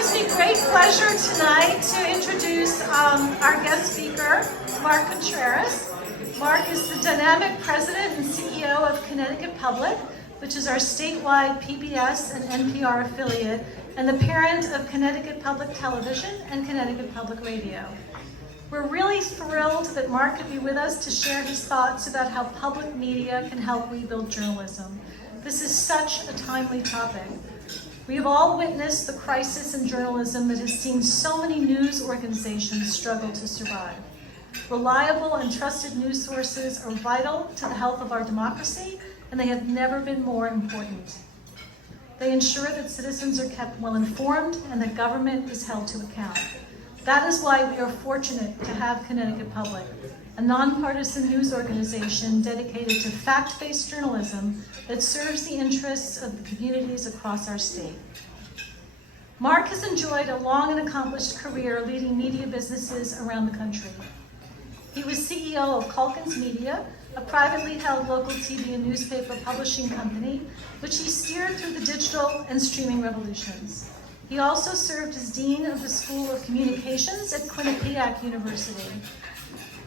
gives me great pleasure tonight to introduce our guest speaker, Mark Contreras. Mark is the dynamic president and CEO of Connecticut Public, which is our statewide PBS and NPR affiliate, and the parent of Connecticut Public Television and Connecticut Public Radio. We're really thrilled that Mark could be with us to share his thoughts about how public media can help rebuild journalism. This is such a timely topic. We have all witnessed the crisis in journalism that has seen so many news organizations struggle to survive. Reliable and trusted news sources are vital to the health of our democracy, and they have never been more important. They ensure that citizens are kept well informed and that government is held to account. That is why we are fortunate to have Connecticut Public, a nonpartisan news organization dedicated to fact-based journalism that serves the interests of the communities across our state. Mark has enjoyed a long and accomplished career leading media businesses around the country. He was CEO of Calkins Media, a privately held local TV and newspaper publishing company, which he steered through the digital and streaming revolutions. He also served as Dean of the School of Communications at Quinnipiac University.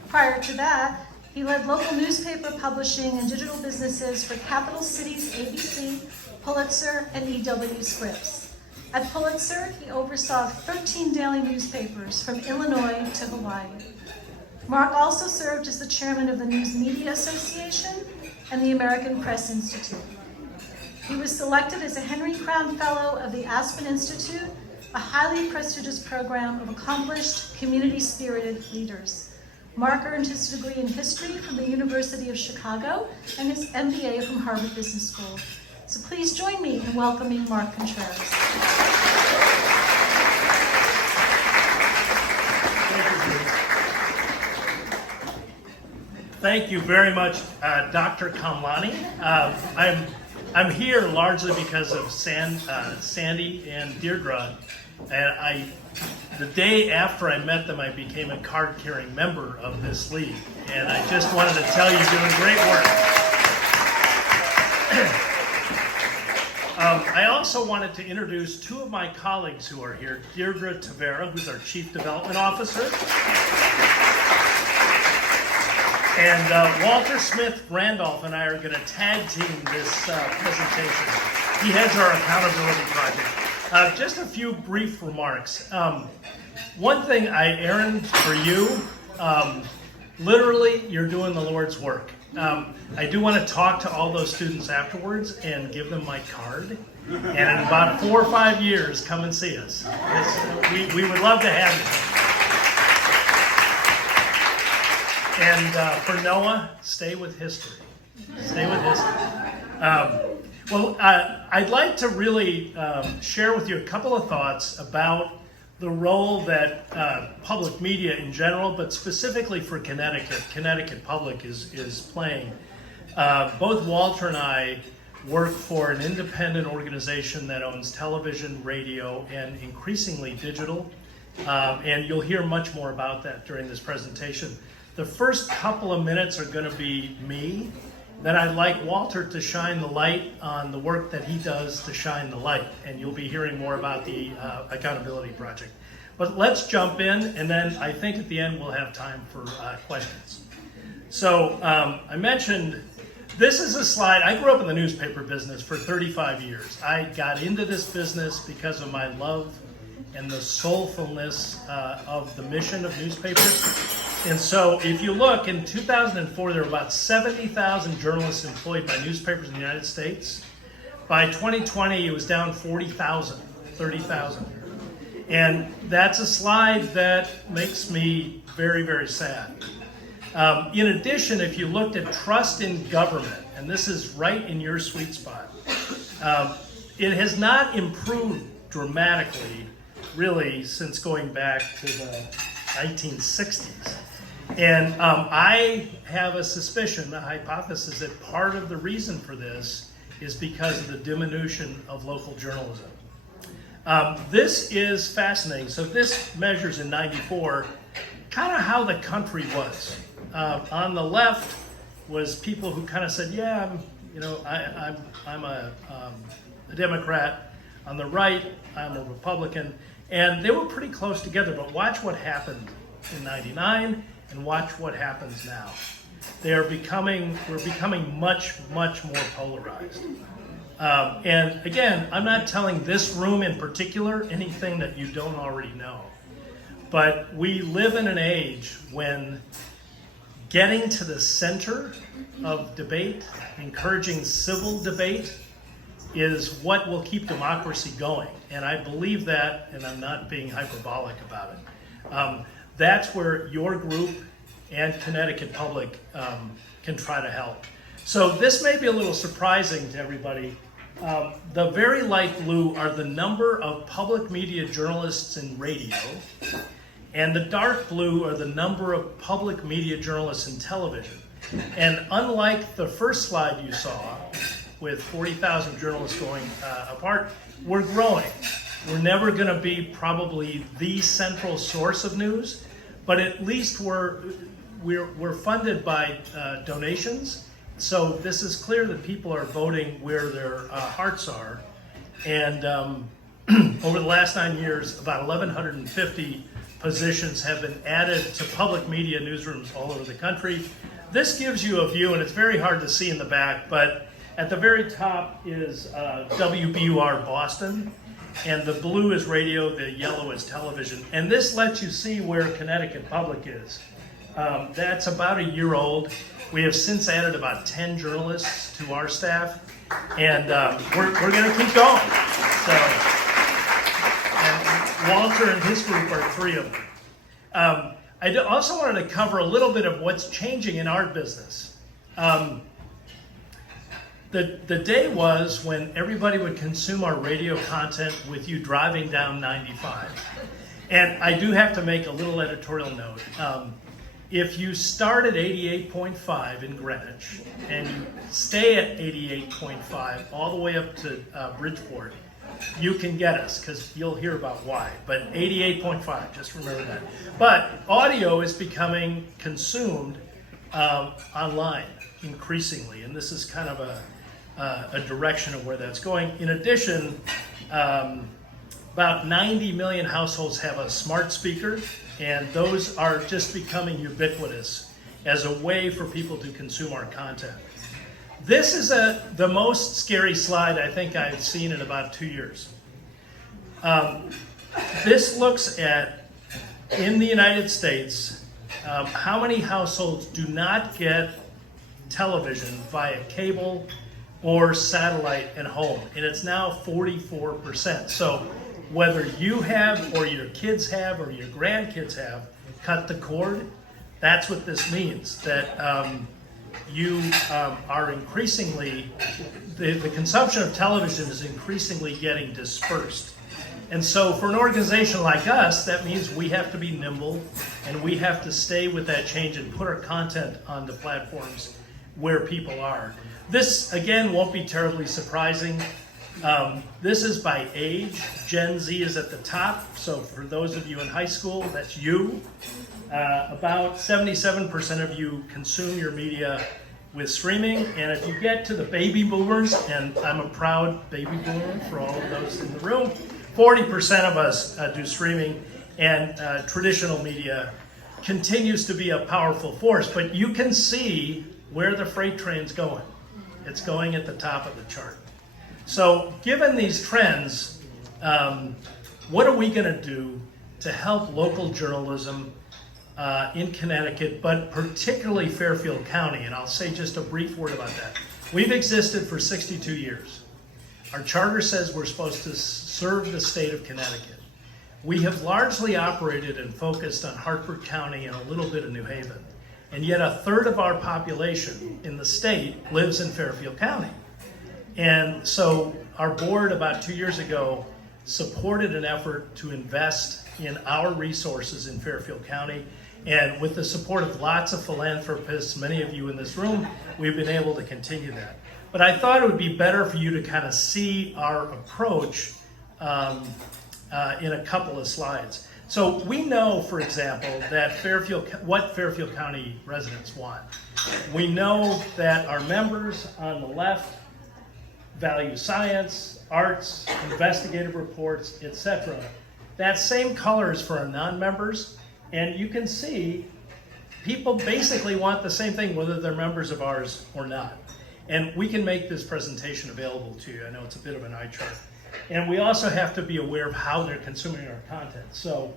Prior to that, he led local newspaper publishing and digital businesses for Capital Cities ABC, Pulitzer, and EW Scripps. At Pulitzer, he oversaw 13 daily newspapers from Illinois to Hawaii. Mark also served as the chairman of the News Media Association and the American Press Institute. He was selected as a Henry Crown Fellow of the Aspen Institute, a highly prestigious program of accomplished, community-spirited leaders. Mark earned his degree in history from the University of Chicago and his MBA from Harvard Business School. So please join me in welcoming Mark Contreras. Thank you very much, Dr. Kamlani. I'm here largely because of Sandy and Deirdre, and the day after I met them, I became a card-carrying member of this league, and I just wanted to tell you, you're doing great work. I also wanted to introduce two of my colleagues who are here, Deirdre Tavera, who's our Chief Development Officer, and Walter Smith Randolph and I are going to tag team this presentation. He heads our accountability project. Just a few brief remarks. One thing, Aaron, for you, literally, you're doing the Lord's work. I do want to talk to all those students afterwards and give them my card. And in about 4 or 5 years, come and see us. We would love to have you. And for Noah, stay with history. Stay with history. I'd like to really share with you a couple of thoughts about the role that public media in general, but specifically for Connecticut Public is playing. Both Walter and I work for an independent organization that owns television, radio, and increasingly digital. And you'll hear much more about that during this presentation. The first couple of minutes are going to be me. Then I'd like Walter to shine the light on the work that he does to shine the light. And you'll be hearing more about the accountability project. But let's jump in, and then I think at the end we'll have time for questions. So I mentioned, this is a slide. I grew up in the newspaper business for 35 years. I got into this business because of my love and the soulfulness of the mission of newspapers. And so if you look, in 2004, there were about 70,000 journalists employed by newspapers in the United States. By 2020, it was down 40,000, 30,000. And that's a slide that makes me very, very sad. In addition, if you looked at trust in government, and this is right in your sweet spot, it has not improved dramatically, really, since going back to the 1960s. And I have a suspicion, a hypothesis, that part of the reason for this is because of the diminution of local journalism. This is fascinating. So this measures in '94 kind of how the country was. On the left was people who kind of said, "Yeah, I'm a Democrat." On the right, I'm a Republican. And they were pretty close together, but watch what happened in '99 and watch what happens now. We're becoming much, much more polarized. And again, I'm not telling this room in particular anything that you don't already know. But we live in an age when getting to the center of debate, encouraging civil debate, is what will keep democracy going. And I believe that, and I'm not being hyperbolic about it. That's where your group and Connecticut Public can try to help. So this may be a little surprising to everybody. The very light blue are the number of public media journalists in radio, and the dark blue are the number of public media journalists in television. And unlike the first slide you saw, with 40,000 journalists going apart, we're growing. We're never going to be probably the central source of news, but at least we're funded by donations. So this is clear that people are voting where their hearts are. And over the last 9 years, about 1,150 positions have been added to public media newsrooms all over the country. This gives you a view, and it's very hard to see in the back, but at the very top is WBUR Boston, and the blue is radio, the yellow is television. And this lets you see where Connecticut Public is. That's about a year old. We have since added about 10 journalists to our staff, and we're going to keep going. So, and Walter and his group are 3 of them. I also wanted to cover a little bit of what's changing in our business. The day was when everybody would consume our radio content with you driving down 95. And I do have to make a little editorial note. If you start at 88.5 in Greenwich and you stay at 88.5 all the way up to Bridgeport, you can get us, because you'll hear about why. But 88.5, just remember that. But audio is becoming consumed online increasingly, and this is kind of a direction of where that's going. In addition, about 90 million households have a smart speaker, and those are just becoming ubiquitous as a way for people to consume our content. This is the most scary slide I think I've seen in about 2 years. This looks at, in the United States, how many households do not get television via cable or satellite at home, and it's now 44%. So whether you have, or your kids have, or your grandkids have cut the cord, that's what this means, that you are increasingly, the consumption of television is increasingly getting dispersed. And so for an organization like us, that means we have to be nimble, and we have to stay with that change and put our content on the platforms where people are. This, again, won't be terribly surprising. This is by age. Gen Z is at the top. So for those of you in high school, that's you. About 77% of you consume your media with streaming. And if you get to the baby boomers, and I'm a proud baby boomer for all of those in the room, 40% of us do streaming, and traditional media continues to be a powerful force. But you can see where the freight train's going. It's going at the top of the chart. So given these trends, what are we going to do to help local journalism in Connecticut, but particularly Fairfield County? And I'll say just a brief word about that. We've existed for 62 years. Our charter says we're supposed to serve the state of Connecticut. We have largely operated and focused on Hartford County and a little bit of New Haven. And yet a third of our population in the state lives in Fairfield County. And so our board about 2 years ago supported an effort to invest in our resources in Fairfield County. And with the support of lots of philanthropists, many of you in this room, we've been able to continue that. But I thought it would be better for you to kind of see our approach in a couple of slides. So we know, for example, that what Fairfield County residents want. We know that our members on the left value science, arts, investigative reports, etc. That same color is for our non-members, and you can see people basically want the same thing whether they're members of ours or not. And we can make this presentation available to you. I know it's a bit of an eye chart. And we also have to be aware of how they're consuming our content. So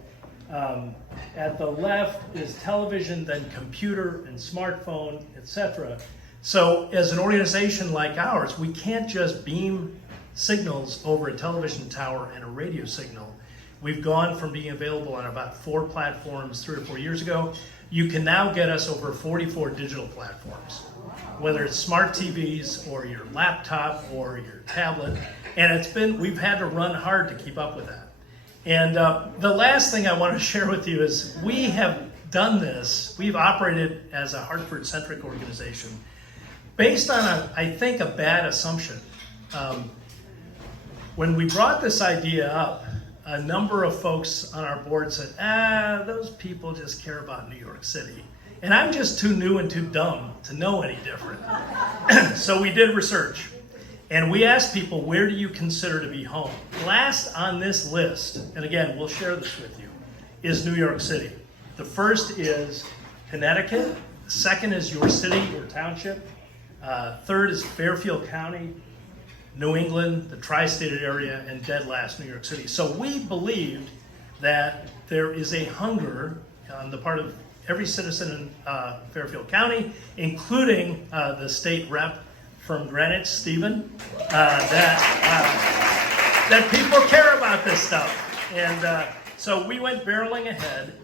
at the left is television, then computer and smartphone, etc. So as an organization like ours, we can't just beam signals over a television tower and a radio signal. We've gone from being available on about 4 platforms 3 or 4 years ago. You can now get us over 44 digital platforms, whether it's smart TVs or your laptop or your tablet. And we've had to run hard to keep up with that. And the last thing I want to share with you is we have done this. We've operated as a Hartford-centric organization based on, I think, a bad assumption. When we brought this idea up, a number of folks on our board said, those people just care about New York City. And I'm just too new and too dumb to know any different. So we did research. And we asked people, where do you consider to be home? Last on this list, and again, we'll share this with you, is New York City. The first is Connecticut. The second is your city or township. Third is Fairfield County, New England, the tri-state area, and dead last, New York City. So we believed that there is a hunger on the part of every citizen in Fairfield County, including the state rep from Greenwich, Stephen, that people care about this stuff. And so we went barreling ahead.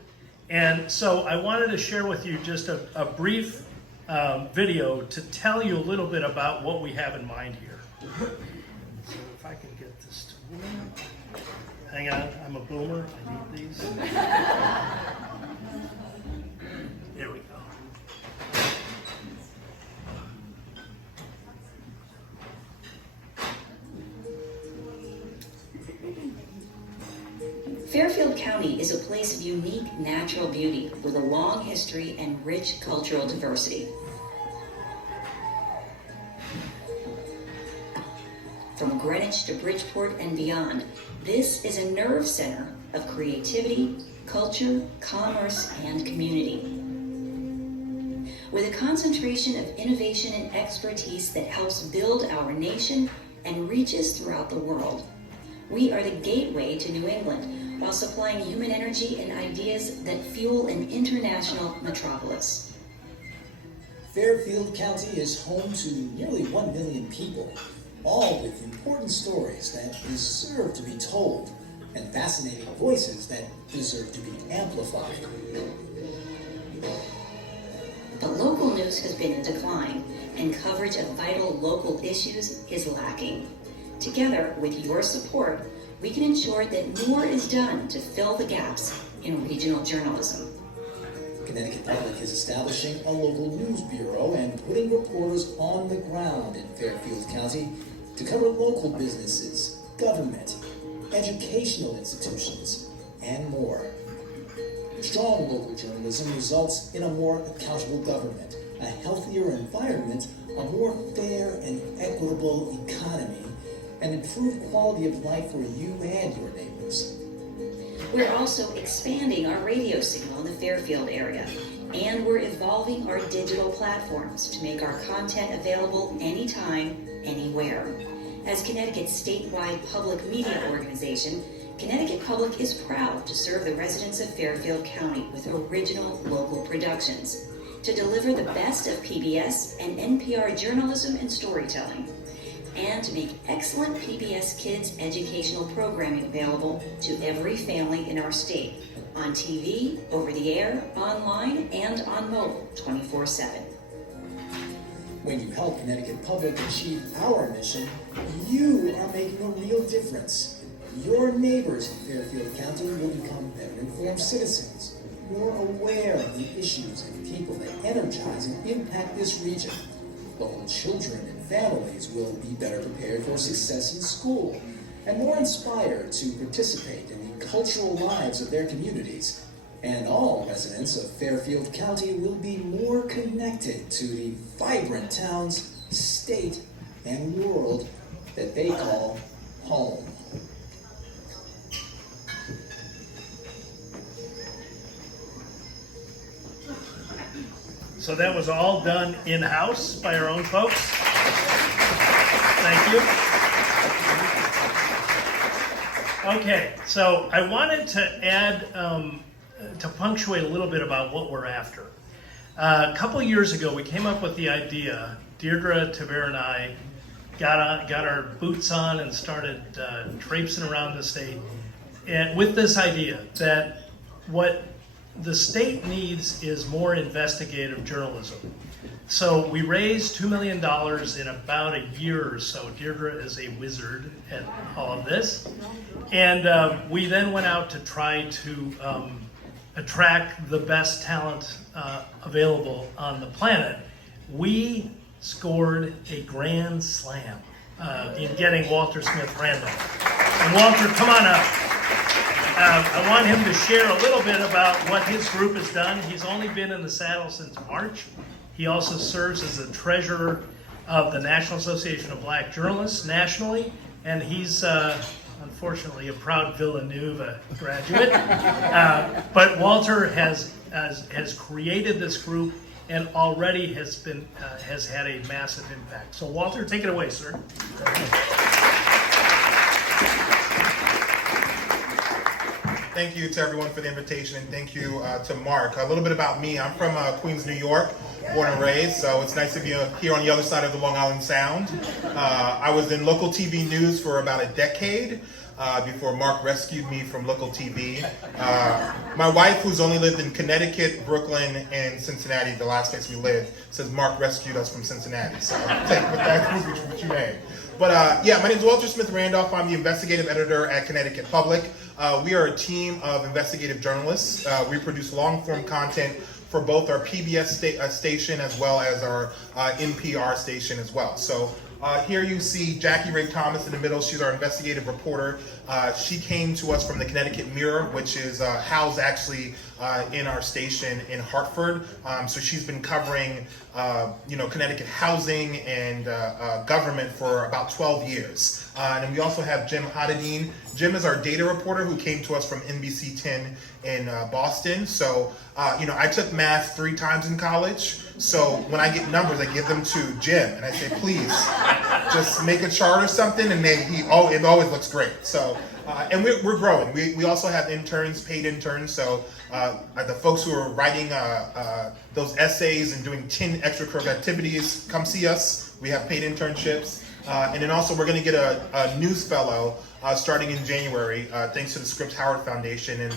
And so I wanted to share with you just a brief video to tell you a little bit about what we have in mind here. So if I can get this to work. Hang on, I'm a boomer, I need these. There we go. Fairfield County is a place of unique natural beauty with a long history and rich cultural diversity. From Greenwich to Bridgeport and beyond, this is a nerve center of creativity, culture, commerce, and community. With a concentration of innovation and expertise that helps build our nation and reaches throughout the world, we are the gateway to New England, while supplying human energy and ideas that fuel an international metropolis. Fairfield County is home to nearly 1 million people, all with important stories that deserve to be told and fascinating voices that deserve to be amplified. But local news has been in decline, and coverage of vital local issues is lacking. Together, with your support, we can ensure that more is done to fill the gaps in regional journalism. Connecticut Public is establishing a local news bureau and putting reporters on the ground in Fairfield County to cover local businesses, government, educational institutions, and more. Strong local journalism results in a more accountable government, a healthier environment, a more fair and equitable economy, and improved quality of life for you and your neighbors. We're also expanding our radio signal in the Fairfield area, and we're evolving our digital platforms to make our content available anytime, anywhere. As Connecticut's statewide public media organization, Connecticut Public is proud to serve the residents of Fairfield County with original local productions, to deliver the best of PBS and NPR journalism and storytelling, and to make excellent PBS Kids educational programming available to every family in our state, on TV, over the air, online, and on mobile 24/7. When you help Connecticut Public achieve our mission, you are making a real difference. Your neighbors in Fairfield County will become better informed citizens, more aware of the issues and people that energize and impact this region. Local children and families will be better prepared for success in school and more inspired to participate in the cultural lives of their communities. And all residents of Fairfield County will be more connected to the vibrant towns, state, and world that they call home. So that was all done in-house by our own folks. Thank you. Okay, so I wanted to add, to punctuate a little bit about what we're after. A couple years ago, we came up with the idea, Deirdre, Tavera, and I got our boots on and started traipsing around the state, and with this idea that what the state needs is more investigative journalism. So we raised $2 million in about a year or so. Deirdre is a wizard at all of this. And we then went out to try to attract the best talent available on the planet. We scored a grand slam in getting Walter Smith Randolph. And Walter, come on up. I want him to share a little bit about what his group has done. He's only been in the saddle since March. He also serves as the treasurer of the National Association of Black Journalists nationally, and he's unfortunately a proud Villanova graduate. But Walter has created this group and already has had a massive impact. So Walter, take it away, sir. Thank you to everyone for the invitation, and thank you to Mark. A little bit about me. I'm from Queens, New York, born and raised, so it's nice to be here on the other side of the Long Island Sound. I was in local TV news for about a decade before Mark rescued me from local TV. My wife, who's only lived in Connecticut, Brooklyn, and Cincinnati, the last place we lived, says Mark rescued us from Cincinnati. So take with that which you may. But yeah, my name is Walter Smith Randolph. I'm the investigative editor at Connecticut Public. We are a team of investigative journalists. We produce long-form content for both our PBS station as well as our NPR station as well. So here you see Jackie Ray Thomas in the middle. She's our investigative reporter. She came to us from the Connecticut Mirror, which is housed actually in our station in Hartford. So she's been covering Connecticut housing and government for about 12 years. And then we also have Jim Hadadine. Jim is our data reporter who came to us from NBC 10 in Boston. So, I took math 3 times in college. So when I get numbers, I give them to Jim, and I say, please, just make a chart or something, and it always looks great. So, and we're growing. We also have interns, paid interns. So the folks who are writing those essays and doing 10 extracurricular activities, come see us. We have paid internships. And then also we're going to get a news fellow starting in January, thanks to the Scripps Howard Foundation and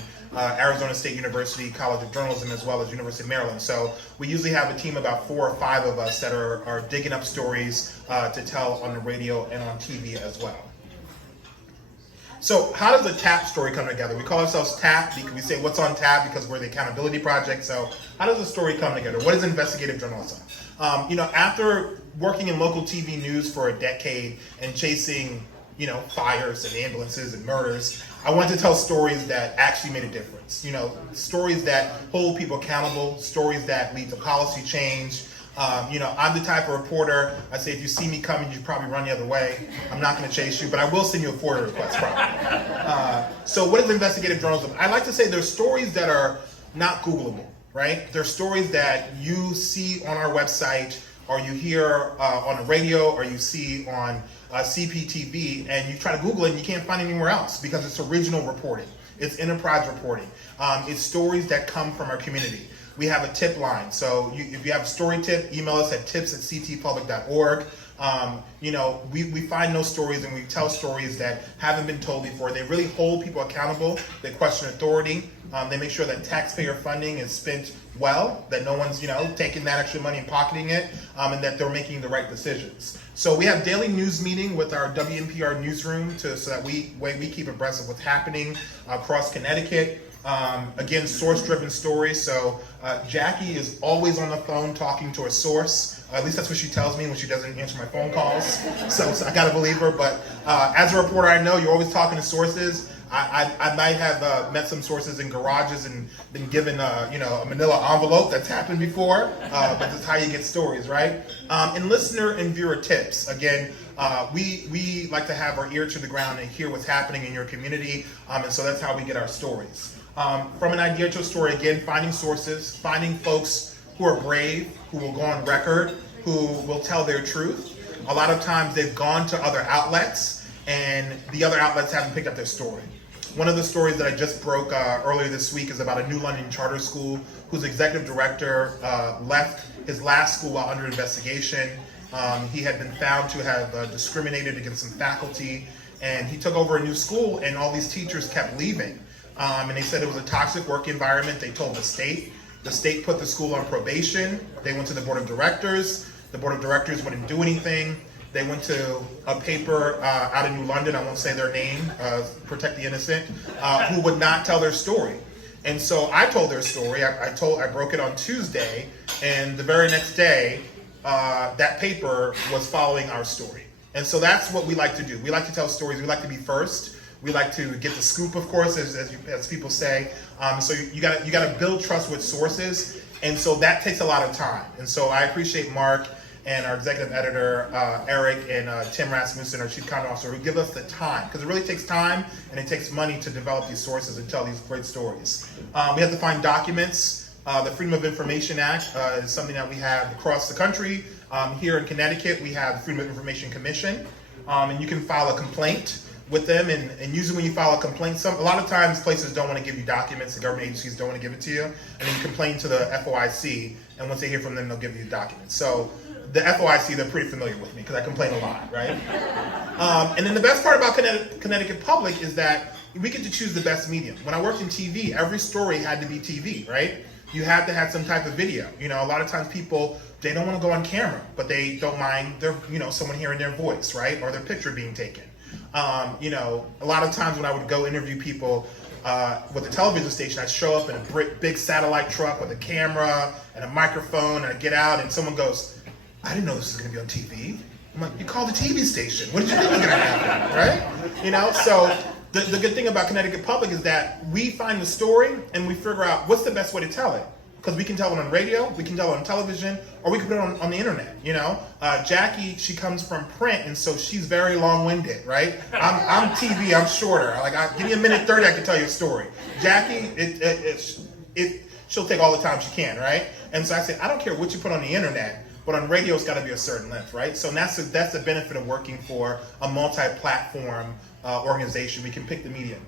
Arizona State University College of Journalism, as well as University of Maryland. So we usually have a team of about 4 or 5 of us that are digging up stories to tell on the radio and on TV as well. So how does a TAP story come together? We call ourselves TAP because we say what's on tap because we're the accountability project. So how does a story come together? What is investigative journalism? After working in local TV news for a decade and chasing, fires and ambulances and murders, I wanted to tell stories that actually made a difference. Stories that hold people accountable, stories that lead to policy change. I'm the type of reporter, I say if you see me coming, you probably run the other way. I'm not going to chase you, but I will send you a FOIA request probably. So what is investigative journalism? I like to say there's stories that are not Googleable, right? There's stories that you see on our website, or you hear on the radio, or you see on CPTV, and you try to Google it and you can't find it anywhere else because it's original reporting. It's enterprise reporting. It's stories that come from our community. We have a tip line. So if you have a story tip, email us at tips@ctpublic.org. We find those stories and we tell stories that haven't been told before. They really hold people accountable. They question authority. They make sure that taxpayer funding is spent well, that no one's, taking that extra money and pocketing it, and that they're making the right decisions. So we have daily news meeting with our WNPR newsroom so that we keep abreast of what's happening across Connecticut. Again, source-driven stories. So Jackie is always on the phone talking to a source. At least that's what she tells me when she doesn't answer my phone calls. So I gotta believe her. But as a reporter, I know you're always talking to sources. I might have met some sources in garages and been given a manila envelope. That's happened before. But that's how you get stories, right? And listener and viewer tips. Again, we like to have our ear to the ground and hear what's happening in your community. And so that's how we get our stories. From an idea to a story, again, finding sources, finding folks who are brave, who will go on record, who will tell their truth. A lot of times they've gone to other outlets and the other outlets haven't picked up their story. One of the stories that I just broke earlier this week is about a New London charter school whose executive director left his last school while under investigation. He had been found to have discriminated against some faculty, and he took over a new school and all these teachers kept leaving. And they said it was a toxic work environment. They told the state. The state put the school on probation. They went to the board of directors. The board of directors wouldn't do anything. They went to a paper out in New London, I won't say their name, protect the innocent, who would not tell their story. And so I told their story. I broke it on Tuesday, and the very next day, that paper was following our story. And so that's what we like to do. We like to tell stories. We like to be first. We like to get the scoop, of course, as people say. So you gotta build trust with sources, and so that takes a lot of time. And so I appreciate Mark and our executive editor, Eric, and Tim Rasmussen, our chief content officer, who give us the time, because it really takes time and it takes money to develop these sources and tell these great stories. We have to find documents. The Freedom of Information Act is something that we have across the country. Here in Connecticut, we have the Freedom of Information Commission, and you can file a complaint with them, and usually when you file a complaint, a lot of times places don't want to give you documents, the government agencies don't want to give it to you, and then you complain to the FOIC, and once they hear from them, they'll give you documents. So the FOIC, they're pretty familiar with me because I complain a lot, right? And then the best part about Connecticut Public is that we get to choose the best medium. When I worked in TV, every story had to be TV, right? You had to have some type of video. You know, a lot of times people, they don't want to go on camera, but they don't mind someone hearing their voice, right? Or their picture being taken. A lot of times when I would go interview people with a television station, I'd show up in a big satellite truck with a camera and a microphone, and I'd get out and someone goes, I didn't know this was going to be on TV. I'm like, you called the TV station. What did you think was going to happen, right? So the good thing about Connecticut Public is that we find the story and we figure out what's the best way to tell it. Because we can tell it on radio, we can tell it on television, or we can put it on the internet, Jackie, she comes from print, and so she's very long-winded, right? I'm TV, I'm shorter. Give me a minute 30, I can tell you a story. Jackie, she'll take all the time she can, right? And so I say, I don't care what you put on the internet, but on radio, it's got to be a certain length, right? So that's the benefit of working for a multi-platform organization. We can pick the medium.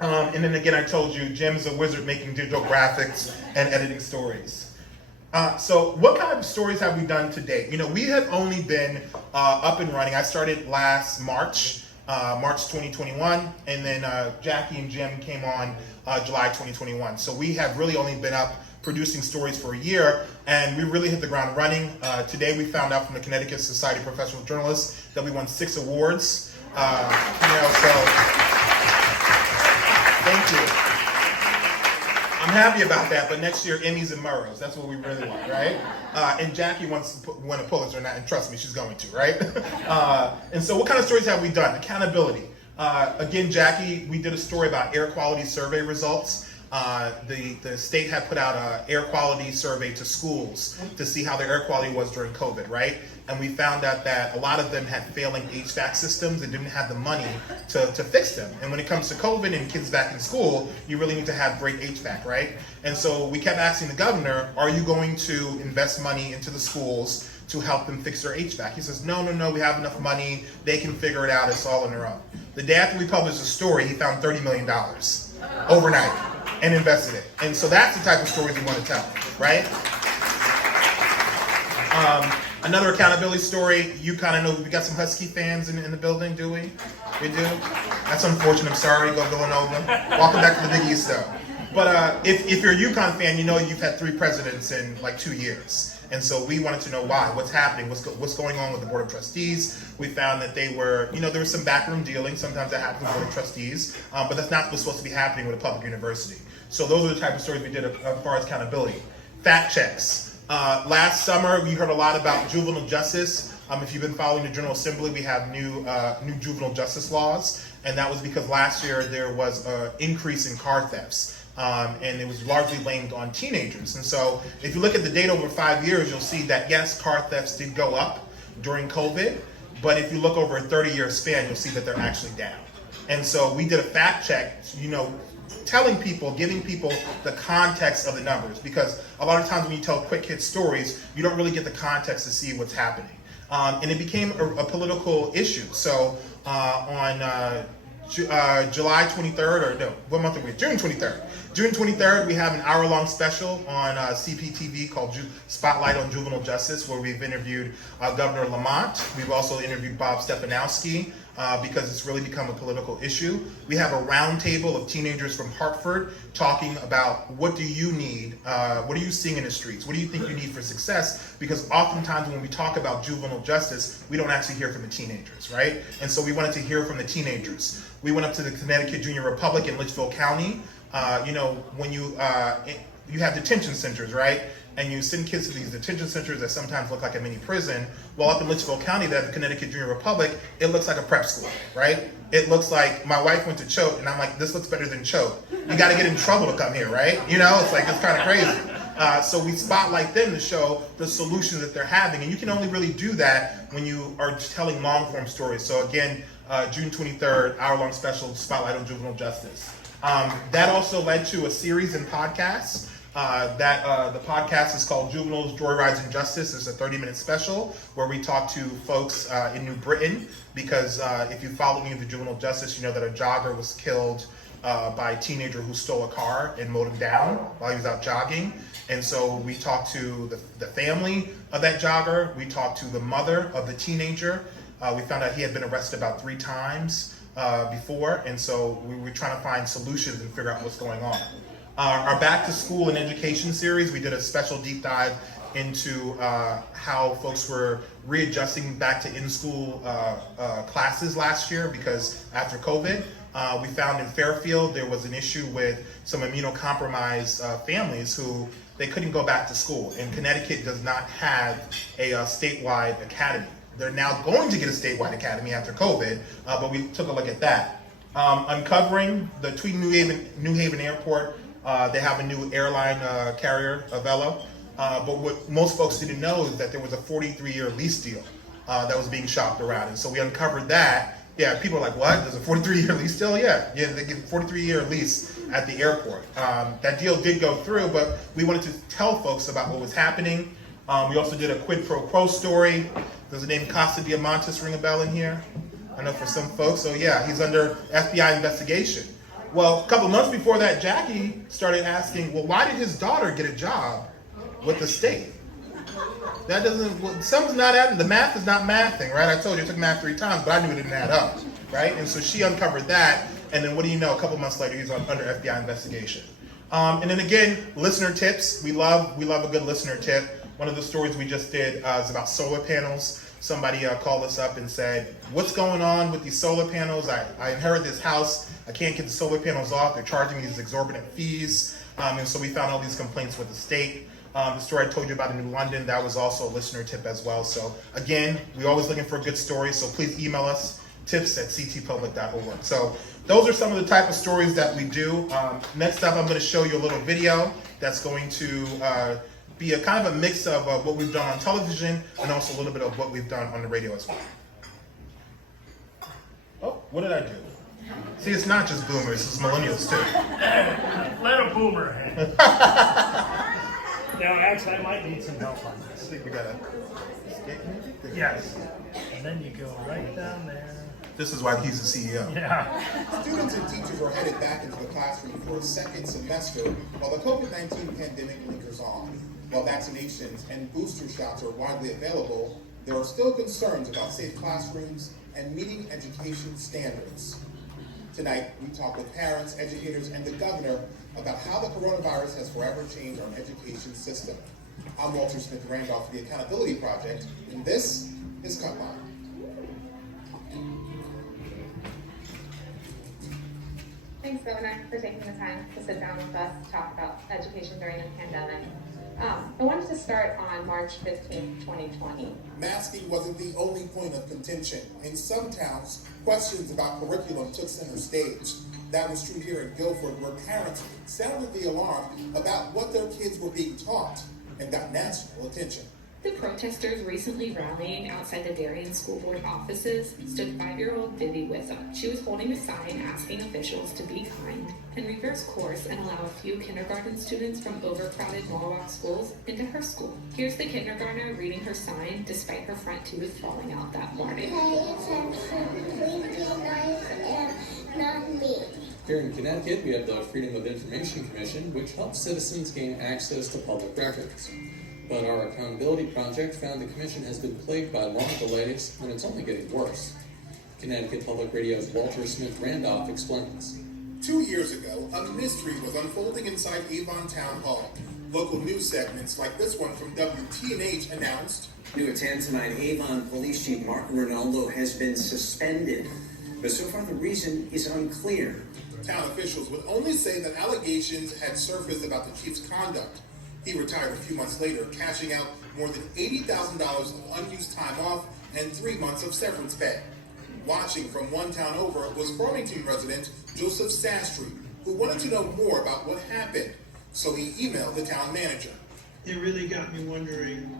And then again, I told you, Jim is a wizard making digital graphics and editing stories. So what kind of stories have we done to date? We have only been up and running. I started last March 2021, and then Jackie and Jim came on July 2021. So we have really only been up producing stories for a year, and we really hit the ground running. Today we found out from the Connecticut Society of Professional Journalists that we won 6 awards. Thank you. I'm happy about that, but next year, Emmys and Murrows, that's what we really want, right? And Jackie wants to win a Pulitzer, and trust me, she's going to, right? And so what kind of stories have we done? Accountability. Again, Jackie, we did a story about air quality survey results. The state had put out an air quality survey to schools to see how their air quality was during COVID, right? And we found out that a lot of them had failing HVAC systems and didn't have the money to fix them. And when it comes to COVID and kids back in school, you really need to have great HVAC, right? And so we kept asking the governor, are you going to invest money into the schools to help them fix their HVAC? He says, no, we have enough money. They can figure it out. It's all on their own. The day after we published the story, he found $30 million overnight and invested it. And so that's the type of stories we want to tell, right? Another accountability story, you kind of know, we got some Husky fans in the building, do we? We do? That's unfortunate, I'm sorry, go Villanova. Welcome back to the Big East, though. But if you're a UConn fan, you know you've had 3 presidents in 2 years. And so we wanted to know why, what's happening, what's going on with the Board of Trustees. We found that they were, there was some backroom dealing, sometimes that happens with the Board of Trustees, but that's not what's supposed to be happening with a public university. So those are the type of stories we did as far as accountability. Fact checks. Last summer, we heard a lot about juvenile justice. If you've been following the General Assembly, we have new juvenile justice laws, and that was because last year there was an increase in car thefts. And it was largely blamed on teenagers. And so if you look at the data over 5 years, you'll see that, yes, car thefts did go up during COVID, but if you look over a 30-year span, you'll see that they're actually down. And so we did a fact check, telling people, giving people the context of the numbers, because a lot of times when you tell quick hit stories, you don't really get the context to see what's happening. And it became a political issue. So on July 23rd, or no, what month are we? June 23rd. June 23rd, we have an hour-long special on CPTV called Spotlight on Juvenile Justice, where we've interviewed Governor Lamont. We've also interviewed Bob Stefanowski, because it's really become a political issue. We have a roundtable of teenagers from Hartford talking about what do you need, what are you seeing in the streets, what do you think you need for success, because oftentimes when we talk about juvenile justice, we don't actually hear from the teenagers, right? And so we wanted to hear from the teenagers. We went up to the Connecticut Junior Republic in Litchfield County. When you have detention centers, right? And you send kids to these detention centers that sometimes look like a mini prison. Well, up in Litchfield County, that the Connecticut Junior Republic, it looks like a prep school, right? It looks like, my wife went to Choate, and I'm like, this looks better than Choate. You got to get in trouble to come here, right? It's like, it's kind of crazy. So we spotlight them to show the solutions that they're having. And you can only really do that when you are telling long form stories. So again, June 23rd, hour-long special, Spotlight on Juvenile Justice. That also led to a series in podcasts. The podcast is called Juveniles, Joyrides, and Justice. It's a 30-minute special where we talk to folks in New Britain, because if you follow me in the juvenile justice, you know that a jogger was killed by a teenager who stole a car and mowed him down while he was out jogging. And so we talked to the family of that jogger. We talked to the mother of the teenager. We found out he had been arrested about 3 times before, and so we were trying to find solutions and figure out what's going on. Our Back to School and Education series, we did a special deep dive into how folks were readjusting back to in-school classes last year, because after COVID, we found in Fairfield there was an issue with some immunocompromised families who they couldn't go back to school. And Connecticut does not have a statewide academy. They're now going to get a statewide academy after COVID, but we took a look at that. Uncovering the Tweed New Haven Airport. They have a new airline carrier, Avello. But what most folks didn't know is that there was a 43-year lease deal that was being shopped around. And so we uncovered that. Yeah, people are like, what? There's a 43-year lease deal? Yeah, they get a 43-year lease at the airport. That deal did go through, but we wanted to tell folks about what was happening. We also did a quid pro quo story. Does the name Casa Diamantis ring a bell in here? I know for some folks. So yeah, he's under FBI investigation. Well, a couple of months before that, Jackie started asking, well, why did his daughter get a job with the state? That doesn't, something's not adding, the math is not mathing, right? I told you I took math 3 times, but I knew it didn't add up, right? And so she uncovered that, and then what do you know, a couple months later, he's under FBI investigation. And then again, listener tips. We love a good listener tip. One of the stories we just did is about solar panels. Somebody called us up and said, what's going on with these solar panels? I inherit this house. I can't get the solar panels off. They're charging me these exorbitant fees. And so we found all these complaints with the state. The story I told you about in New London, that was also a listener tip as well. So again, we're always looking for good stories. So please email us, tips@ctpublic.org. So those are some of the type of stories that we do. Next up, I'm going to show you a little video that's going to be a kind of a mix of what we've done on television and also a little bit of what we've done on the radio as well. Oh, what did I do? See, it's not just boomers, it's millennials too. Let a boomer handle. Now, actually, I might need some help on this. I think we got a skate music? Yes. And then you go right down there. This is why he's the CEO. Yeah. Students and teachers are headed back into the classroom for a second semester while the COVID-19 pandemic lingers on. While vaccinations and booster shots are widely available, there are still concerns about safe classrooms and meeting education standards. Tonight, we talk with parents, educators, and the governor about how the coronavirus has forever changed our education system. I'm Walter Smith Randolph for the Accountability Project, and this is Cutline. Thanks, Governor, for taking the time to sit down with us to talk about education during the pandemic. I wanted to start on March 15th, 2020. Masking wasn't the only point of contention. In some towns, questions about curriculum took center stage. That was true here in Guilford, where parents sounded the alarm about what their kids were being taught and got national attention. The protesters recently rallying outside the Darien School Board offices stood 5-year-old Vivi Wissa. She was holding a sign asking officials to be kind and reverse course and allow a few kindergarten students from overcrowded Norwalk schools into her school. Here's the kindergartner reading her sign despite her front tooth falling out that morning. Here in Connecticut, we have the Freedom of Information Commission, which helps citizens gain access to public records. But our accountability project found the commission has been plagued by long delays, and it's only getting worse. Connecticut Public Radio's Walter Smith Randolph explains. 2 years ago, a mystery was unfolding inside Avon Town Hall. Local news segments like this one from WTNH announced, New at 10 tonight, Avon Police Chief Martin Ronaldo has been suspended, but so far the reason is unclear. Town officials would only say that allegations had surfaced about the chief's conduct. He retired a few months later, cashing out more than $80,000 of unused time off and 3 months of severance pay. Watching from one town over was Farmington resident Joseph Sastry, who wanted to know more about what happened, so he emailed the town manager. It really got me wondering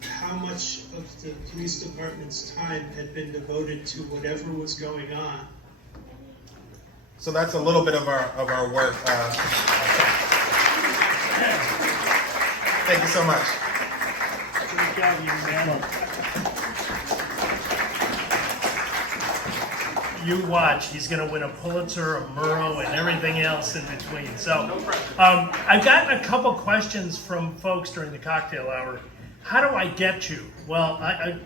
how much of the police department's time had been devoted to whatever was going on. So that's a little bit of our work. Thank you so much. Good job, you man. You watch. He's going to win a Pulitzer, a Murrow, and everything else in between. So I've gotten a couple questions from folks during the cocktail hour. How do I get you? Well,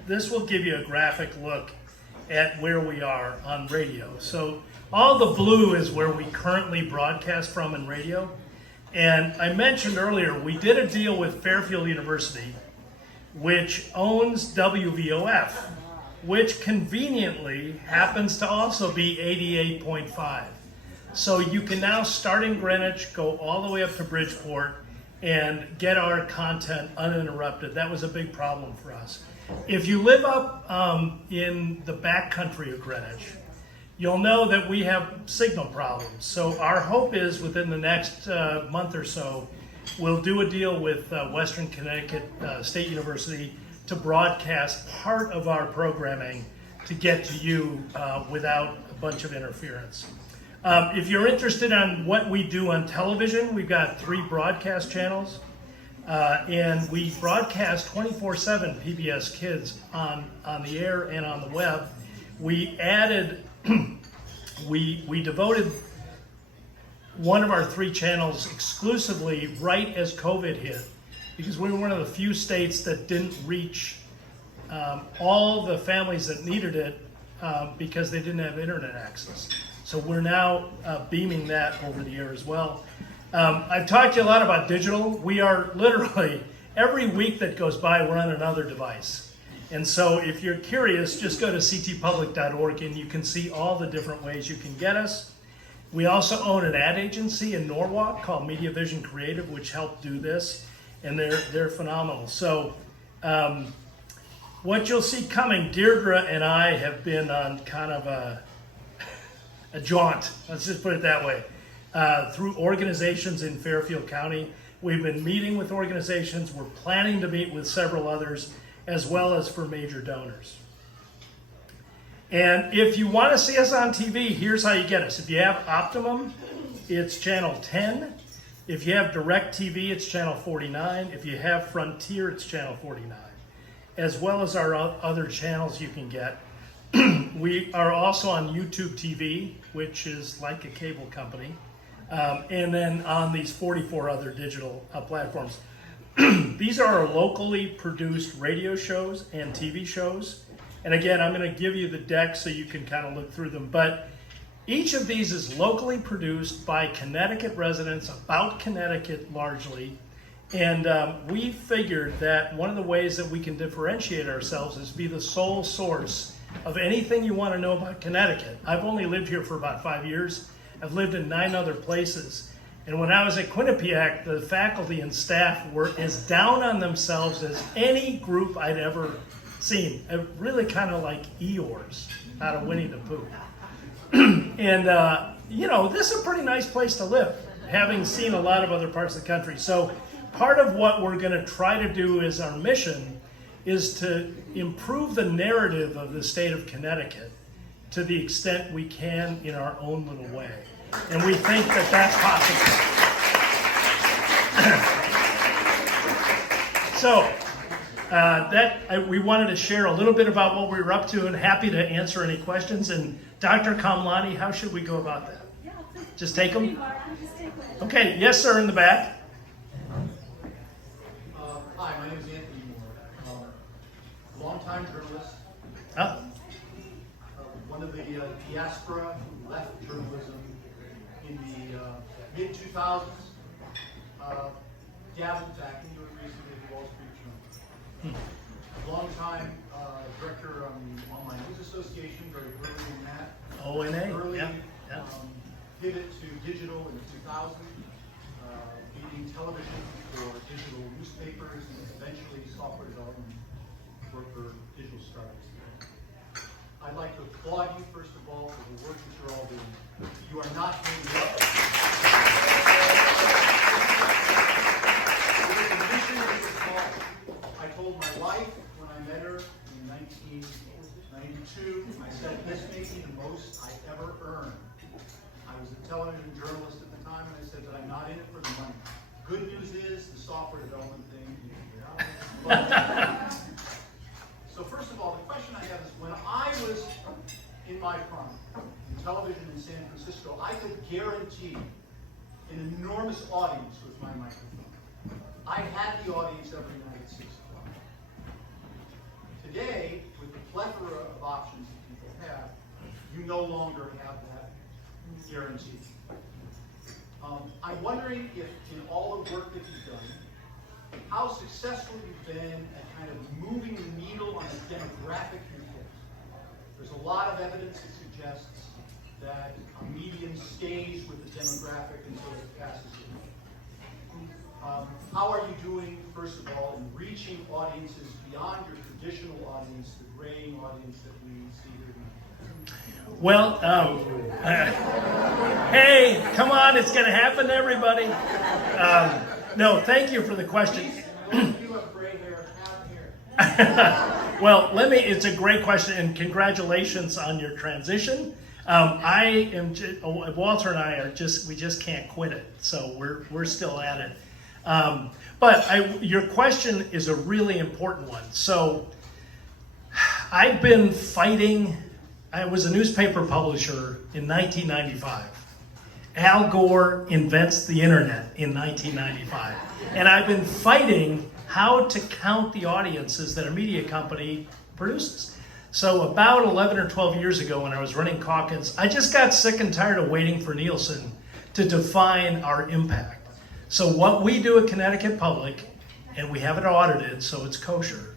this will give you a graphic look at where we are on radio. So all the blue is where we currently broadcast from in radio. And I mentioned earlier, we did a deal with Fairfield University, which owns WVOF, which conveniently happens to also be 88.5. So you can now start in Greenwich, go all the way up to Bridgeport, and get our content uninterrupted. That was a big problem for us. If you live up in the back country of Greenwich, you'll know that we have signal problems. So our hope is within the next month or so, we'll do a deal with Western Connecticut State University to broadcast part of our programming to get to you without a bunch of interference. If you're interested on what we do on television, we've got 3 broadcast channels, and we broadcast 24/7 PBS Kids on the air and on the web. We added, we devoted one of our 3 channels exclusively right as COVID hit, because we were one of the few states that didn't reach all the families that needed it because they didn't have internet access. So we're now beaming that over the air as well. I've talked to you a lot about digital. We are literally, every week that goes by, we're on another device. And so if you're curious, just go to ctpublic.org and you can see all the different ways you can get us. We also own an ad agency in Norwalk called Media Vision Creative, which helped do this, and they're phenomenal. So what you'll see coming, Deirdre and I have been on kind of a jaunt, let's just put it that way, through organizations in Fairfield County. We've been meeting with organizations. We're planning to meet with several others, as well as for major donors. And if you want to see us on TV, here's how you get us. If you have Optimum, it's channel 10. If you have DirecTV, it's channel 49. If you have Frontier, it's channel 49. As well as our other channels you can get. We are also on YouTube TV, which is like a cable company. And then on these 44 other digital platforms. These are our locally produced radio shows and TV shows. And again, I'm going to give you the deck so you can kind of look through them. But each of these is locally produced by Connecticut residents, about Connecticut largely. And we figured that one of the ways that we can differentiate ourselves is be the sole source of anything you want to know about Connecticut. I've only lived here for about 5 years. I've lived in 9 other places. And when I was at Quinnipiac, the faculty and staff were as down on themselves as any group I'd ever seen. Really kind of like Eeyores out of Winnie the Pooh. And, this is a pretty nice place to live, having seen a lot of other parts of the country. So part of what we're going to try to do is our mission is to improve the narrative of the state of Connecticut to the extent we can in our own little way. And we think that that's possible. So, we wanted to share a little bit about what we were up to, and happy to answer any questions. And Dr. Kamlani, how should we go about that? Just take them? Okay, yes, sir, in the back. Hi, my name is Anthony Moore. Longtime journalist. One of the diaspora who left journalism in the mid-2000s. Dabbled back into it recently at the Wall Street Journal. Longtime director on the Online News Association, very early in that. ONA, Early yeah. pivot to digital in 2000, leading television for digital newspapers, and eventually software development work for digital startups. I'd like to applaud you, first of all, for the work that you're all doing. You are not doing it up. I told my wife when I met her in 1992, I said, this may be the most I ever earned. I was a television journalist at the time, and I said that I'm not in it for the money. Good news is the software development thing. So first of all, the question I have is, when I was in my prime in television in San Francisco, I could guarantee an enormous audience with my microphone. I had the audience every night at 6 o'clock. Today, with the plethora of options that people have, you no longer have that guarantee. I'm wondering if in all the work that you've done, how successful you've been at kind of moving the needle on the demographic report. There's a lot of evidence that suggests that a median stays with the demographic until it passes it. How are you doing, first of all, in reaching audiences beyond your traditional audience, the graying audience that we see here tonight? Well, hey, come on, it's going to happen to everybody. No, thank you for the question. You have gray hair, have hair. Well, it's a great question, and congratulations on your transition. Walter and I we just can't quit it, so we're still at it. But your question is a really important one. So I've been fighting. I was a newspaper publisher in 1995. Al Gore invents the internet in 1995. And I've been fighting how to count the audiences that a media company produces. So about 11 or 12 years ago when I was running Caucus, I just got sick and tired of waiting for Nielsen to define our impact. So what we do at Connecticut Public, and we have it audited so it's kosher,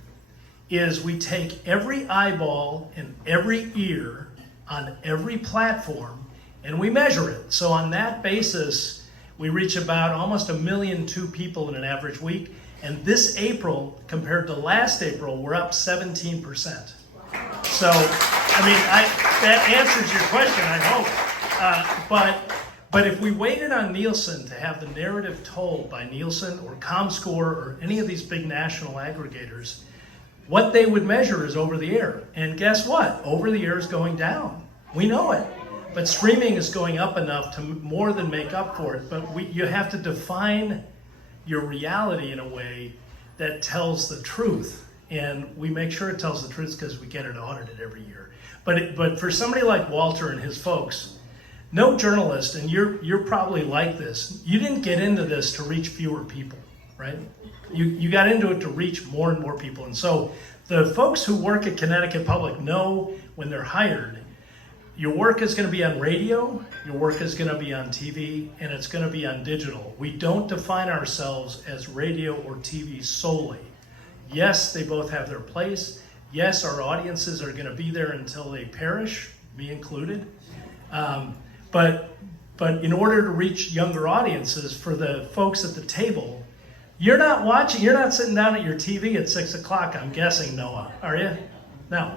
is we take every eyeball and every ear on every platform and we measure it. So on that basis, we reach about almost 1.2 million people in an average week. And this April, compared to last April, we're up 17%. So, that answers your question, I hope. But if we waited on Nielsen to have the narrative told by Nielsen or ComScore or any of these big national aggregators, what they would measure is over the air. And guess what? Over the air is going down. We know it. But streaming is going up enough to more than make up for it. But you have to define your reality in a way that tells the truth. And we make sure it tells the truth because we get it audited every year. But for somebody like Walter and his folks, no journalist, and you're probably like this, you didn't get into this to reach fewer people, right? You got into it to reach more and more people. And so the folks who work at Connecticut Public know when they're hired, your work is going to be on radio, your work is going to be on TV, and it's going to be on digital. We don't define ourselves as radio or TV solely. Yes, they both have their place. Yes, our audiences are going to be there until they perish, me included. But in order to reach younger audiences, for the folks at the table, you're not sitting down at your TV at 6 o'clock, I'm guessing, Noah, are you? No.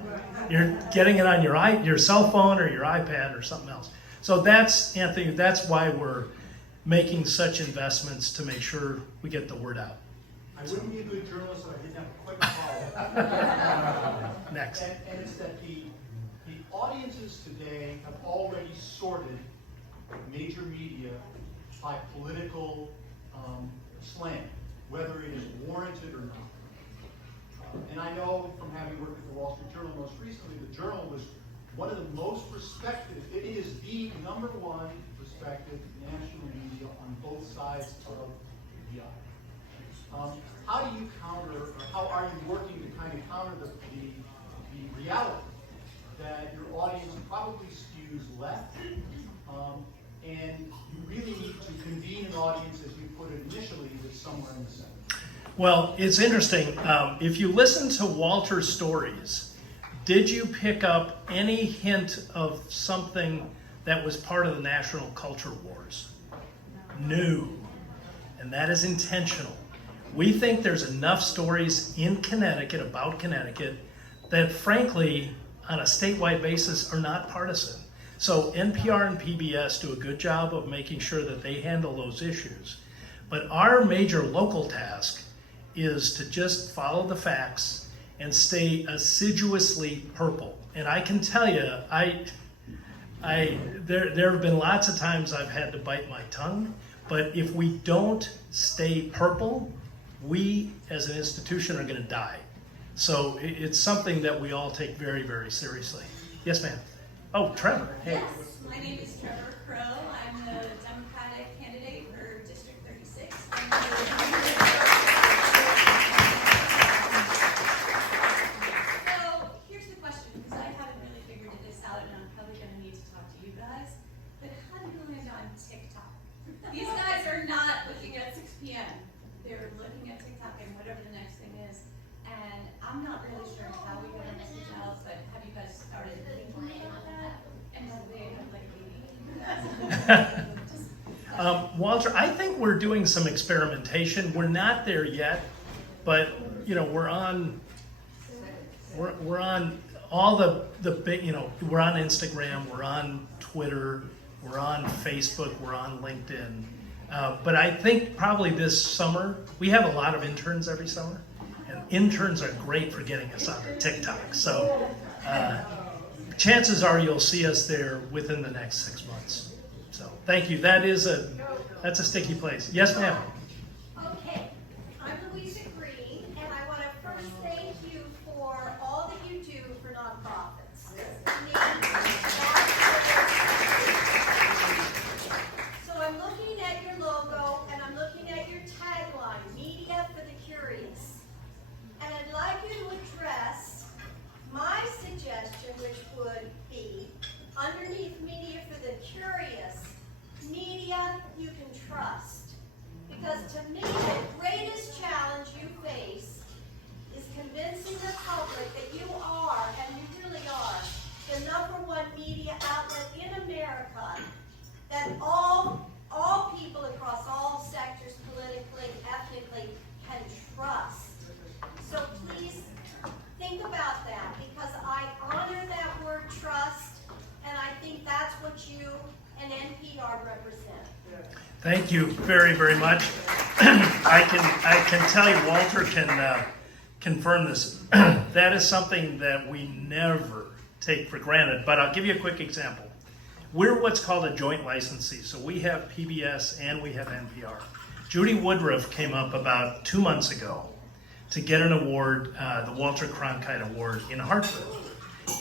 You're getting it on your cell phone or your iPad or something else. So that's, Anthony, that's why we're making such investments to make sure we get the word out. I wouldn't be a good journalist if I didn't have a quick follow-up. Next. And it's that the audiences today have already sorted major media by political slant, whether it is warranted or not. And I know from having worked at the Wall Street Journal most recently, the Journal was one of the most respected, it is the #1 respected national media on both sides of the aisle. How do you counter, or how are you working to kind of counter the reality that your audience probably skews left, and you really need to convene an audience, as you put it initially, that's somewhere in the center? Well, it's interesting. If you listen to Walter's stories, did you pick up any hint of something that was part of the national culture wars? No. And that is intentional. We think there's enough stories in Connecticut about Connecticut that, frankly, on a statewide basis are not partisan. So NPR and PBS do a good job of making sure that they handle those issues. But our major local task is to just follow the facts and stay assiduously purple. And I can tell you, there have been lots of times I've had to bite my tongue, but if we don't stay purple, we as an institution are going to die. So it's something that we all take very, very seriously. Yes, ma'am. Oh, Trevor. Hey. Yes, my name is Trevor Crow. I'm the Democratic candidate for District 36. So here's the question, because I haven't really figured this out, and I'm probably going to need to talk to you guys. But how do you land on TikTok? These guys are not looking at 6 p.m. They're looking at TikTok and whatever the next thing is. And I'm not really sure how we get our message out, but have you guys started thinking about that? And have they have like Walter, I think we're doing some experimentation. We're not there yet, but we're on all the big, we're on Instagram, we're on Twitter, we're on Facebook, we're on LinkedIn. But I think probably this summer, we have a lot of interns every summer, and interns are great for getting us onto TikTok. So chances are you'll see us there within the next 6 months. So thank you. That's a sticky place. Yes, ma'am. Okay, I'm Louisa Green, and I want to first thank you for all that you do for nonprofits. So I'm looking at your logo, and I'm looking at your tagline, Media for the Curious. And I'd like you to address my suggestion, which would be, underneath Media for the Curious, media you can trust. Because to me, the greatest challenge you face is convincing the public that you are, and you really are, the #1 media outlet in America that all people across all sectors, politically, ethnically, can trust. So please think about that, because I honor that word trust, and I think that's what you and NPR represent. Thank you very, very much. I can tell you, Walter can confirm this. That is something that we never take for granted. But I'll give you a quick example. We're what's called a joint licensee. So we have PBS and we have NPR. Judy Woodruff came up about 2 months ago to get an award, the Walter Cronkite Award in Hartford.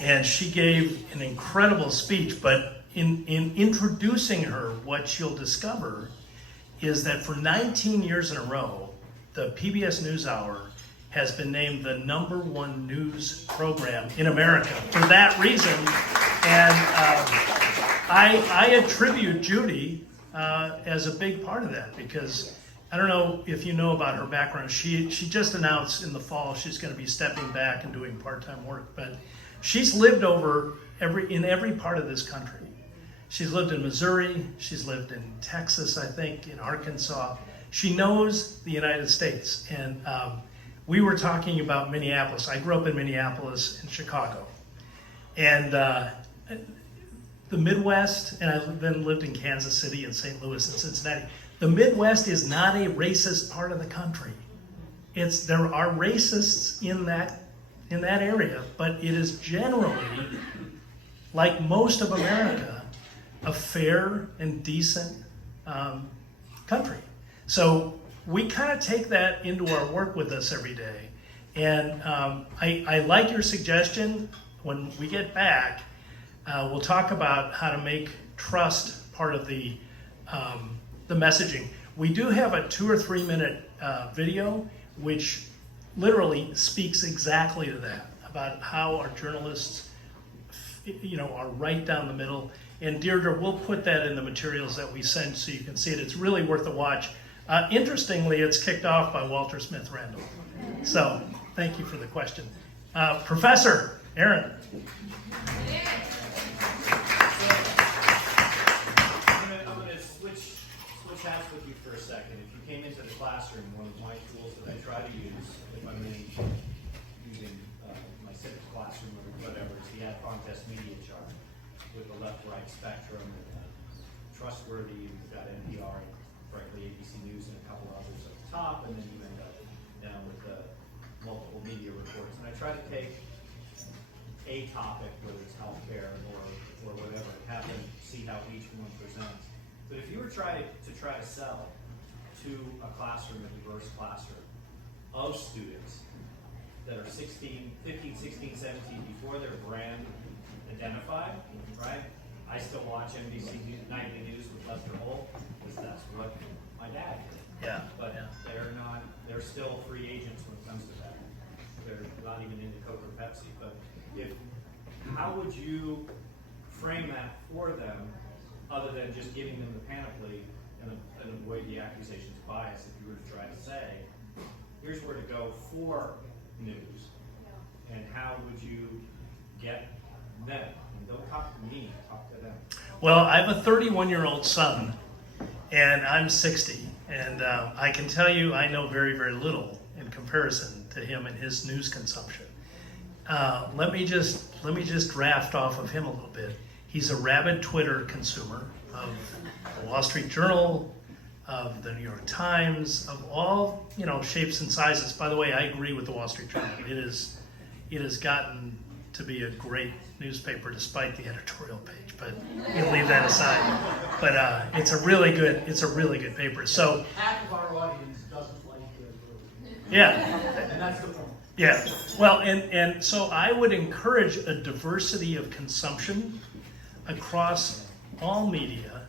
And she gave an incredible speech, but in introducing her, what you'll discover is that for 19 years in a row, the PBS NewsHour has been named the #1 news program in America for that reason. And I attribute Judy as a big part of that, because I don't know if you know about her background. She just announced in the fall she's going to be stepping back and doing part-time work, but she's lived in every part of this country. She's lived in Missouri, she's lived in Texas, I think, in Arkansas. She knows the United States. And we were talking about Minneapolis. I grew up in Minneapolis and Chicago. And the Midwest, and I then lived in Kansas City and St. Louis and Cincinnati. The Midwest is not a racist part of the country. there are racists in that area, but it is generally, like most of America, a fair and decent country. So we kind of take that into our work with us every day. And I like your suggestion. When we get back, we'll talk about how to make trust part of the messaging. We do have a 2 or 3 minute video which literally speaks exactly to that, about how our journalists, are right down the middle. And Deirdre, we'll put that in the materials that we send so you can see it. It's really worth a watch. Interestingly, it's kicked off by Walter Smith Randall. So thank you for the question. Professor Aaron. I'm going to switch hats with you for a second. If you came into the classroom, one of my tools that I try to use, if I'm using my civics classroom or whatever, is the ad contest media chart with the left-right spectrum, trustworthy. You've got NPR, and frankly ABC News, and a couple others at the top, and then you end up down with the multiple media reports. And I try to take a topic, whether it's healthcare or whatever, and have them see how each one presents. But if you were trying to sell to a classroom, a diverse classroom of students that are 15, 16, 17, before their brand identified, right? I still watch NBC Nightly News with Lester Holt because that's what my dad did. Yeah. But they're still free agents when it comes to that. They're not even into Coke or Pepsi. But how would you frame that for them, other than just giving them the panoply and avoid the accusations of bias? If you were to try to say, here's where to go for news, and how would you get them? And don't talk to me, talk to them. Well, I have a 31-year-old son, and I'm 60, and I can tell you I know very, very little in comparison to him and his news consumption. Let me just draft off of him a little bit. He's a rabid Twitter consumer of the Wall Street Journal, of the New York Times, of all shapes and sizes. By the way, I agree with the Wall Street Journal. It has gotten to be a great newspaper despite the editorial page, but we'll leave that aside. But it's a really good paper. So half of our audience doesn't like the yeah, and that's the point. yeah. Well, and so I would encourage a diversity of consumption across all media,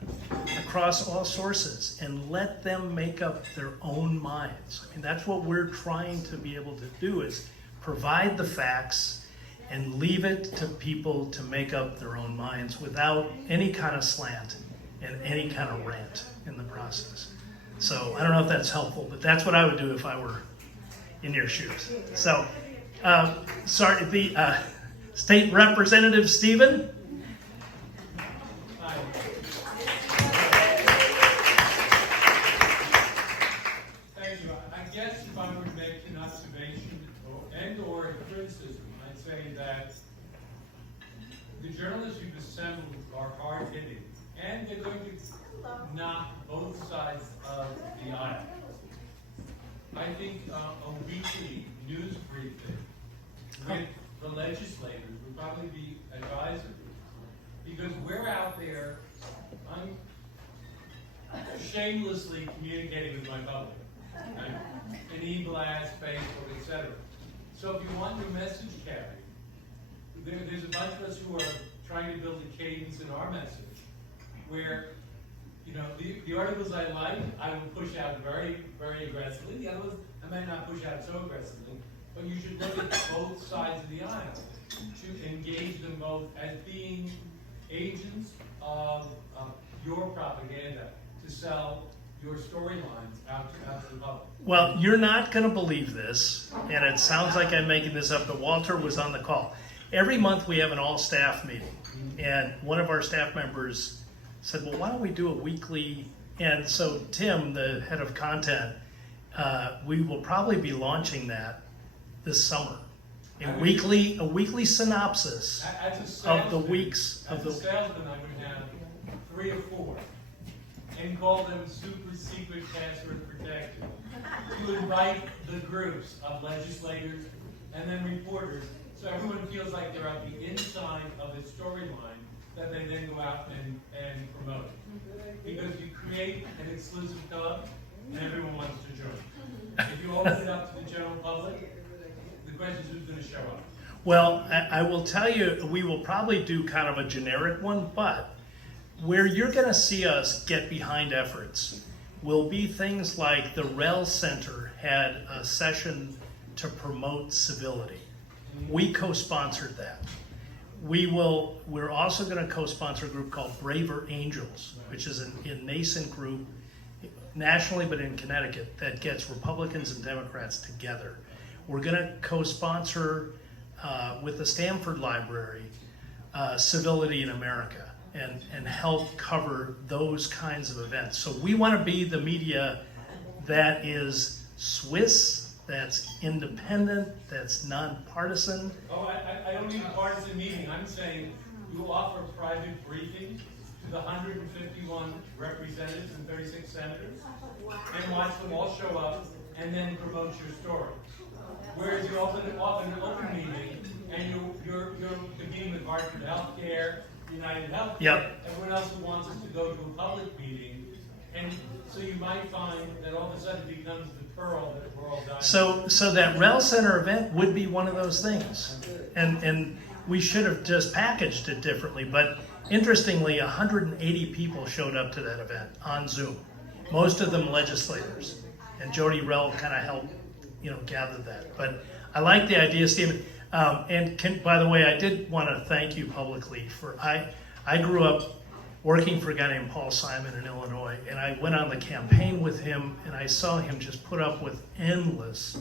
across all sources, and let them make up their own minds. I mean, that's what we're trying to be able to do, is provide the facts and leave it to people to make up their own minds without any kind of slant and any kind of rant in the process. So I don't know if that's helpful, but that's what I would do if I were in your shoes. So, sorry, the State Representative Stephen. Thank you. I guess if I were to make an observation or a criticism, I'd say that the journalists you've assembled are hard-hitting, and they're going to knock both sides of the aisle. I think a weekly news briefing with the legislators would probably be advisable, because we're out there shamelessly communicating with my public, right? In e-blast, Facebook, etc. So if you want your message carried, there's a bunch of us who are trying to build a cadence in our message, where the articles I like, I will push out very, very aggressively. The others, I might not push out so aggressively. But you should look at both sides of the aisle to engage them both as being agents of your propaganda to sell your storylines out to the public. Well, you're not going to believe this, and it sounds like I'm making this up, but Walter was on the call. Every month we have an all-staff meeting, and one of our staff members said, well, why don't we do a weekly? And so Tim, the head of content, we will probably be launching that this summer. A weekly synopsis of the weeks of the. As a salesman, I would have 3 or 4, and call them super secret password protected, to invite the groups of legislators and then reporters, so everyone feels like they're at the inside of the storyline that they then go out and promote. Because you create an exclusive club, and everyone wants to join. If you open it up to the general public, the question is who's going to show up. Well, I will tell you, we will probably do kind of a generic one, but where you're going to see us get behind efforts will be things like the REL Center had a session to promote civility. We co-sponsored that. We're also going to co-sponsor a group called Braver Angels, which is a nascent group nationally, but in Connecticut, that gets Republicans and Democrats together. We're going to co-sponsor with the Stanford Library, Civility in America, and help cover those kinds of events. So we want to be the media that is Swiss, that's independent, that's nonpartisan. Oh, I don't need a partisan meeting. I'm saying you offer private briefing to the 151 representatives and 36 senators, and watch them all show up, and then promote your story. Whereas you often an open meeting, and you're competing with Hartford Healthcare, United Healthcare, Yep. everyone else who wants us to go to a public meeting, and so you might find that all of a sudden it becomes the pearl that we're all dying. So that REL Center event would be one of those things, and we should have just packaged it differently. But interestingly, 180 people showed up to that event on Zoom, most of them legislators, and Jody Rell kind of helped, gather that. But I like the idea, Stephen. By the way, I did want to thank you publicly for I grew up working for a guy named Paul Simon in Illinois, and I went on the campaign with him, and I saw him just put up with endless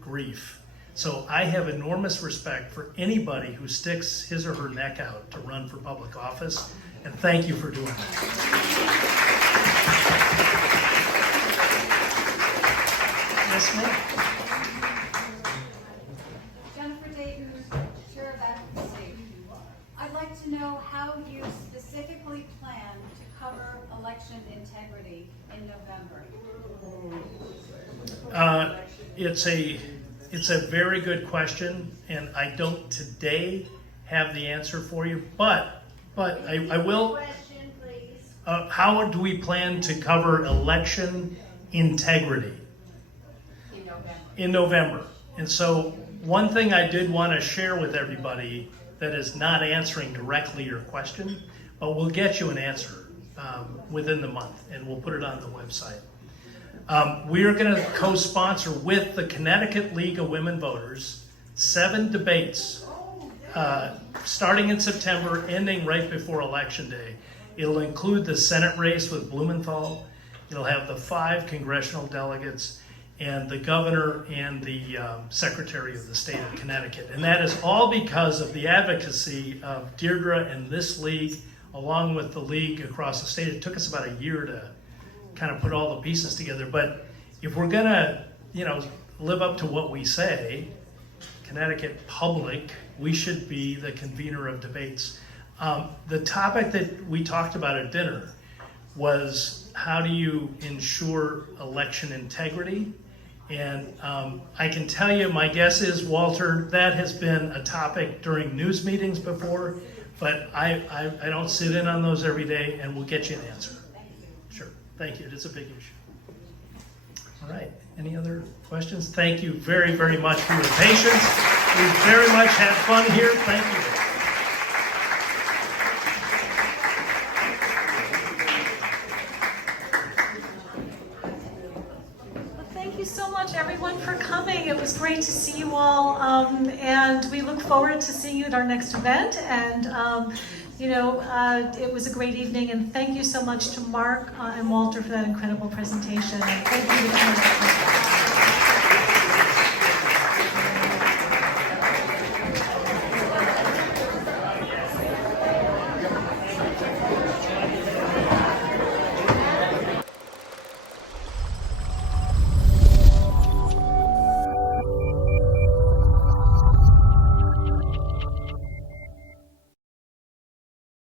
grief. So I have enormous respect for anybody who sticks his or her neck out to run for public office, and thank you for doing that. Yes, ma'am. Jennifer Dayton, Chair of Advocacy. I'd like to know how you specifically plan to cover election integrity in November. It's a very good question, and I don't today have the answer for you, but I will. Question, please. How do we plan to cover election integrity in November? And so one thing I did want to share with everybody that is not answering directly your question, but we'll get you an answer within the month, and we'll put it on the website. We are going to co-sponsor with the Connecticut League of Women Voters 7 debates starting in September, ending right before Election Day. It'll include the Senate race with Blumenthal. It'll have the 5 congressional delegates and the governor and the secretary of the state of Connecticut. And that is all because of the advocacy of Deirdre and this league, along with the league across the state. It took us about a year to kind of put all the pieces together. But if we're gonna, live up to what we say, Connecticut Public, we should be the convener of debates. The topic that we talked about at dinner was how do you ensure election integrity? And I can tell you, my guess is, Walter, that has been a topic during news meetings before, but I don't sit in on those every day, and we'll get you an answer. Sure, thank you, it's a big issue. All right, any other questions? Thank you very, very much for your patience. We very much had fun here, thank you. Thank you so much, everyone, for coming. It was great to see you all, and we look forward to seeing you at our next event. And it was a great evening. And thank you so much to Mark and Walter for that incredible presentation. And thank you to